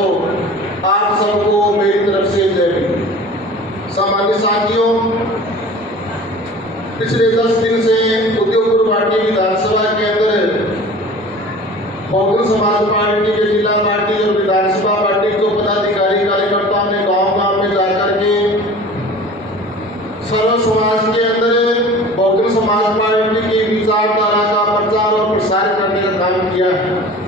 तो आप सबको मेरी तरफ से जय भीम। सामान्य साथियों, पिछले 10 दिन से उद्योगपुर पार्टी विधानसभा के अंदर बहुजन समाज पार्टी के जिला पार्टी और विधानसभा पार्टी को पदाधिकारी कार्यकर्ताओं ने गांव-गांव में जाकर के सर्व समाज के अंदर बहुजन समाज पार्टी की विचारधारा का प्रचार और प्रसार करने का काम किया है।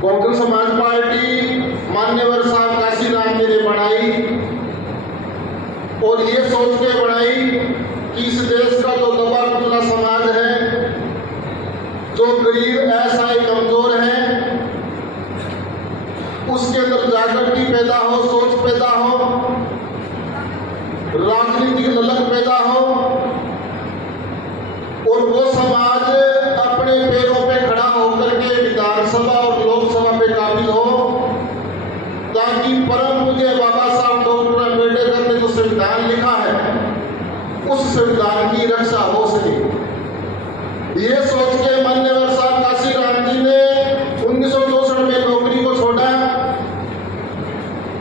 बहुजन समाज पार्टी मान्यवर साहब काशीराम जी ने बनाई और ये सोच के बनाई कि इस देश का जो दबा कुचला समाज है, जो गरीब असहाय कमजोर है, उसके अंदर जागृति पैदा हो, सोच पैदा हो, राजनीतिक ललक पैदा हो और वो समाज अपने पैरों पे खड़ा होकर के विधानसभा और लोकसभा में काबिल हो, ताकि परम पूज्य बाबा साहब डॉक्टर अम्बेडकर ने जो संविधान लिखा है उस संविधान की रक्षा हो सके। ये सोच के मान्यवर साहब काशीराम जी ने 1964 में नौकरी को छोड़ा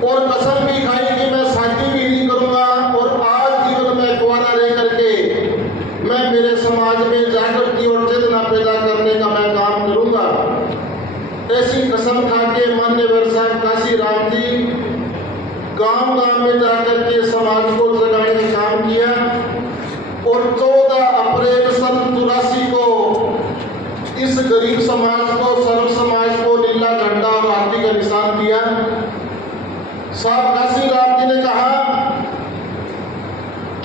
और कसम भी खाई कि मैं शादी भी नहीं करूंगा और आज जीवन में कुंवारा रह करके मैं मेरे समाज में जागृति और चेतना पैदा करने का मैं काम करूंगा। ऐसी कसम खा के मान्यवर साहब काशीराम जी गांव-गांव में जाकर के समाज को जगाने का काम किया और 14 अप्रैल सन 84 को इस गरीब समाज को, सर्व समाज को नीला झंडा और हाथी का निशान दिया। साहब काशीराम जी ने कहा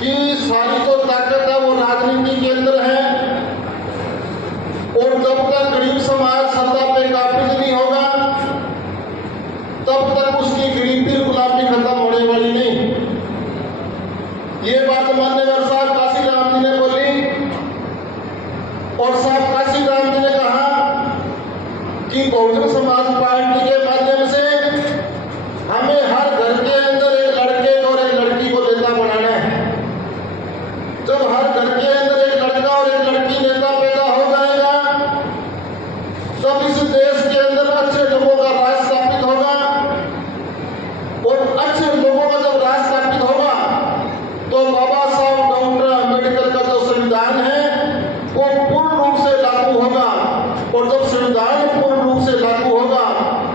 कि सारी जो ताकत है वो राजनीति के अंदर है और जब तक गरीब समाज सत्ता पे काबिज नहीं होगा तब तक उसकी गरीबी गुलामी खत्म होने वाली नहीं। ये बात मान्यवर साहब काशीराम जी ने बोली और साहब काशीराम जी ने कहा कि बहुजन समाज पार्टी के माध्यम से हमें हर घर के अंदर एक लड़के और एक लड़की को नेता बनाना है। जब हर घर के अंदर एक लड़का और एक लड़की नेता पैदा हो जाएगा तब इस देश के अंदर अच्छे लोगों का राज स्थापित होगा और अच्छे लोगों का जब राज स्थापित होगा तो बाबा साहब डॉक्टर अम्बेडकर का जो संविधान है वो पूर्ण रूप से लागू होगा और जब संविधान पूर्ण रूप से लागू होगा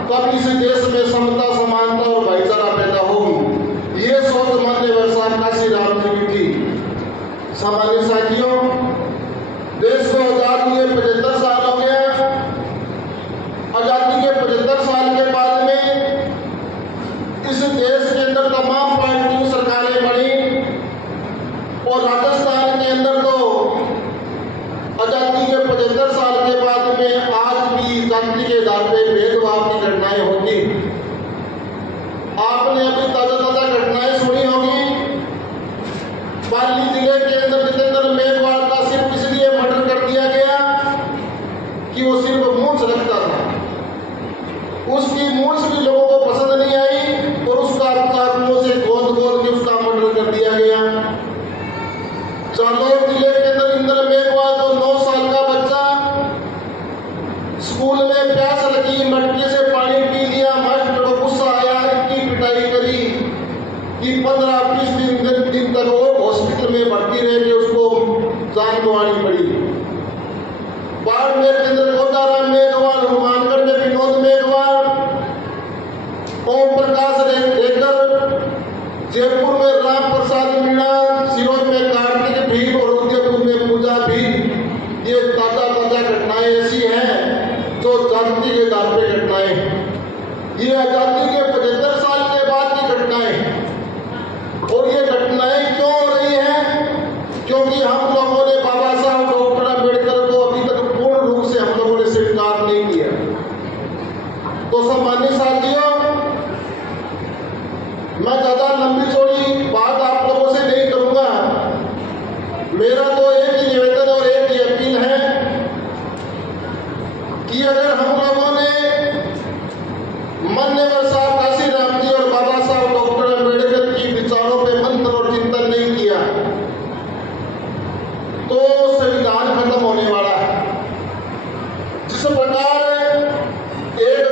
तब इस देश में समता, समानता और भाईचारा पैदा होगी। ये सोच मान्यवर साहब काशीराम जी की थी। सामान्य साथियों, देश को आजाद हुए 75 साल हो गया। आजादी के 75 साल के बाद में इस देश के अंदर तमाम पार्टियों सरकारें बनी और राजस्थान के अंदर तो आजादी के 75 साल के बाद में आज भी जाति के आधार पर भेदभाव की घटनाएं होती। आपने अभी ताजा घटनाएं सुनी होगी। पाली जिले के अंदर जितेंद्र मेघवाल का सिर्फ इसलिए मर्डर कर दिया गया कि वो सिर्फ मूंछ रखता था। उसकी मूंछ भी लोगों को पसंद नहीं आई और उसका मुंह से गोद के उसका मर्डर कर दिया गया। जालौर जिले के अंदर इंद्र मेघवाल जो 9 साल का बच्चा स्कूल में प्यास लगी, मटके से पानी पी लिया, मास्टर को गुस्सा आया, इतनी पिटाई करी कि 15-20 दिन तक वो हॉस्पिटल में भर्ती रह के उसको जान गंवानी पड़ी। बाड़मेर के अंदर गोदाराम मेघवाल, हनुमानगढ़ में विनोद मेघवाल, ओम प्रकाश रेकर, जयपुर में राम प्रसाद मीणा, सिरोंज में कार्तिक भील और उदयपुर में पूजा भील। ये ताजा घटनाएं ऐसी हैं जो जाति के आधार पर घटनाएं। ये आजादी के 75 साल के बाद की घटनाएं और ये घटनाएं क्यों हो रही हैं? क्योंकि हम लोगों ने बाबा साहब डॉक्टर अम्बेडकर को अभी तक पूर्ण रूप से हम लोगों ने स्वीकार नहीं किया। तो सामान्य साथियों, मैं ज्यादा लंबी चौड़ी बात आप लोगों से नहीं करूंगा। मेरा तो एक ही निवेदन और एक ही अपील है कि अगर हम लोगों ने मान्यवर साहब काशीराम जी और बाबा साहब डॉक्टर अम्बेडकर की विचारों पे मंथन और चिंतन नहीं किया तो संविधान खत्म होने वाला है। जिस प्रकार एक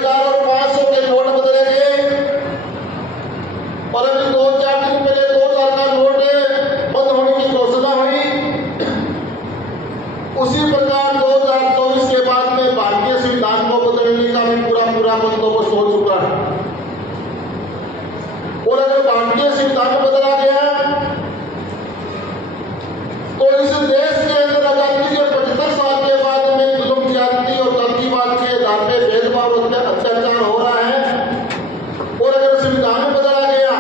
पूरा बंदोबस्त हो चुका है। और अगर भारतीय संविधान बदला गया तो इस देश के अंदर आजादी के 75 साल के बाद में जुल्म ज्यादती और जातिवाद के आधार पर भेदभाव अत्याचार हो रहा है। और अगर संविधान बदला गया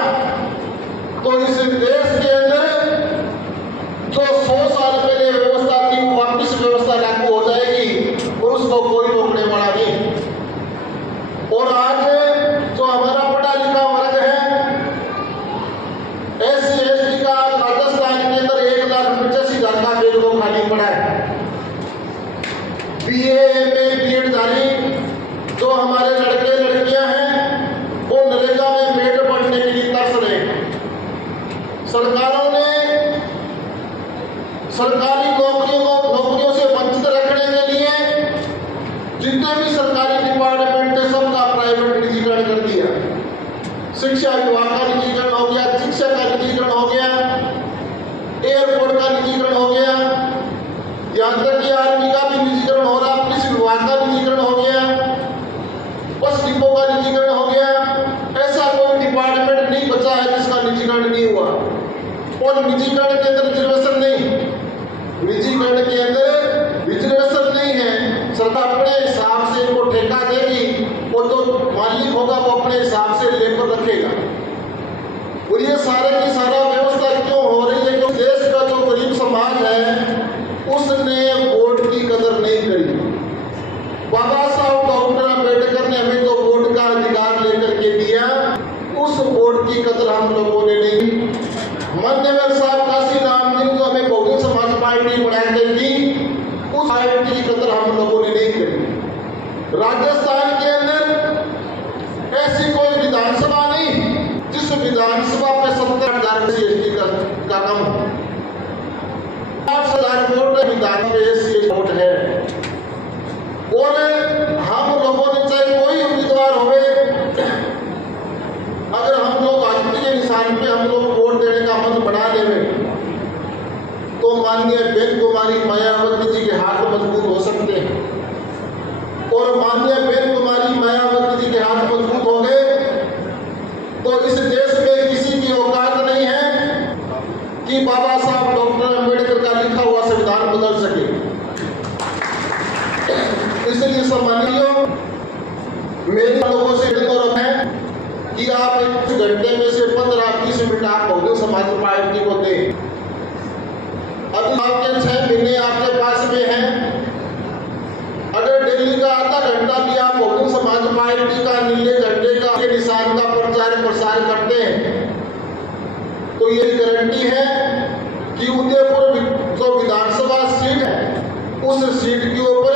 तो इस देश के अंदर जो 100 साल पहले व्यवस्था थी वापिस व्यवस्था लागू हो जाएगी और उसको कोई रोकने वाला नहीं। और आज जो हमारा पढ़ा लिखा वर्ग है, SC/ST का राजस्थान के अंदर 1,85,000 का बेड को खाली पड़ा है। BA, MA, BEd धारी जो हमारे लड़के लड़कियां हैं वो नरेगा में बेड पढ़ने के लिए तरस रहे हैं। सरकारों ने सरकारी नौकरियों से वंचित रखने के लिए जितने भी सरकारी डिपार्टमेंट है सबका प्राइवेट निजीकरण कर दिया। शिक्षा विभाग का निजीकरण हो गया, शिक्षा का निजीकरण हो गया, एयरपोर्ट का निजीकरण हो गया, यहां तक कि आर्मी का भी निजीकरण हो रहा, पुलिस विभाग का निजीकरण हो गया, बस डिपो का निजीकरण हो गया। ऐसा कोई डिपार्टमेंट नहीं बचा है जिसका निजीकरण नहीं हुआ। और निजीकरण के अंदर रिजर्वेशन नहीं, निजीकरण के अंदर रिजर्वेशन नहीं है। सरकार अपने हिसाब से इनको ठेका देगी और जो मालिक होगा वो अपने हिसाब से लेकर रखेगा। और ये सारे की सारा व्यवस्था क्यों हो रही है? क्योंकि देश का जो गरीब समाज है उसने वोट की कदर नहीं करी। बाबा साहब डॉक्टर अम्बेडकर ने हमें जो वोट का अधिकार लेकर के दिया उस वोट की कदर हम लोगों ने नहीं। मान्यवर साहब काशीराम जी ने जो हमें बहुजन समाज पार्टी बनाकर दी उस पार्टी की कदर हम लोगों ने नहीं करी। राजस्थान के अंदर ऐसी कोई विधानसभा नहीं जिस विधानसभा पे 70,000 SC/ST का कम 8,000 वोट विधान में SC/ST वोट है। और हम लोगों ने चाहे कोई उम्मीदवार होवे, अगर हम लोग आजादी के निशान पे हम लोग वोट देने का मन बना लेवे तो माननीय बेन कुमारी मायावती जी के हाथ मजबूत हो सकते हैं। और माननीय बेन कुमारी मायावती जी के हाथ मजबूत हो गए तो इस देश में किसी की औकात नहीं है कि बाबा साहब डॉक्टर अम्बेडकर का लिखा हुआ संविधान बदल सके। इसलिए सम्मानियों, मेरे लोगों से अनुरोध है कि आप 1 घंटे में से 15-20 मिनट आप बहुजन समाज पार्टी को दें। अभी आपके 6 महीने आपके पास में हैं। अगर डेली का आधा घंटा भी आप बहुजन समाज पार्टी का नीले झंडे का के निशान का प्रचार प्रसार करते हैं तो ये गारंटी है कि उदयपुर जो विधानसभा सीट है उस सीट के ऊपर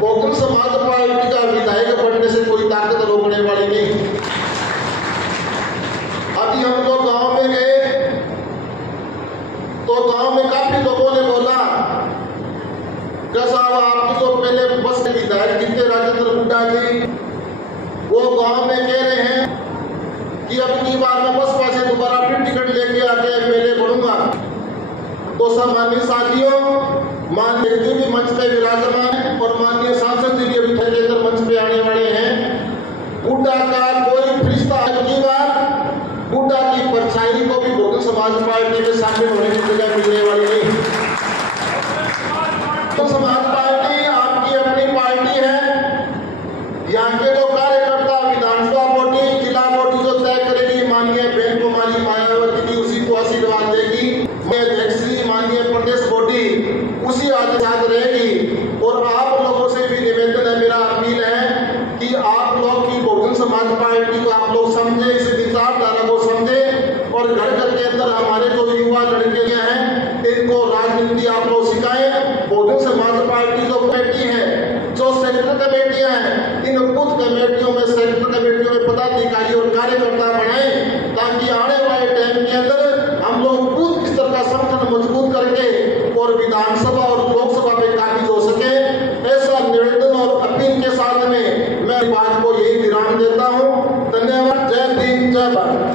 बहुजन समाज पार्टी का विधायक बनने से कोई ताकत रोकने वाली नहीं। अभी हम लोग गांव में गए तो गांव में काफी लोगों ने बोला कि साहब आपकी तो पहले बस के विधायक जितने राजेंद्र हुड्डा जी वो गांव में कह रहे हैं कि अब की बार मैं बसपा से दोबारा फिर टिकट लेके आके MLA बनूंगा। तो सम्मानित साथियों, माननीय जी भी मंच पे विराजमान है और माननीय सांसद जी भी अभी थोड़ी देर मंच पे आने वाले हैं। हुड्डा का कोई फरिश्ता की बार हुड्डा की परछाई को भी बहुजन समाज पार्टी में शामिल होने की जगह मिलने वाली नहीं। तो समाज पार्टी आपकी अपनी पार्टी है। यहाँ के जो कार्यकर्ता विधानसभा वोटिंग जिला वोटिंग जो तय करेगी माननीय बेन कुमारी मायावती जी उसी को आशीर्वाद देगी। मैं अध्यक्ष माननीय प्रदेश वोटिंग उसी आशीर्वाद रहेगी। और आप लोगों से भी निवेदन है, मेरा अपील है कि आप लोग की बहुजन समाज पार्टी को आप लोग समझे, इस विचारधारा को समझे और घर घर के अंदर हमारे जो युवा लड़के हैं इनको राजनीति आप लोग सिखाएं। बहुजन समाज पार्टी जो कमेटी है, जो सेक्टर कमेटियां हैं, इन बूथ कमेटियों में सेक्टर कमेटियों में पदाधिकारी और कार्यकर्ता बनाएं ताकि आने वाले टाइम के अंदर हम लोग बूथ स्तर का संगठन मजबूत करके और विधानसभा और लोकसभा में काबिज हो सके। ऐसा निवेदन और अपील के साथ में मैं बात को यही विराम देता हूँ। धन्यवाद। जय भीम, जय भारत।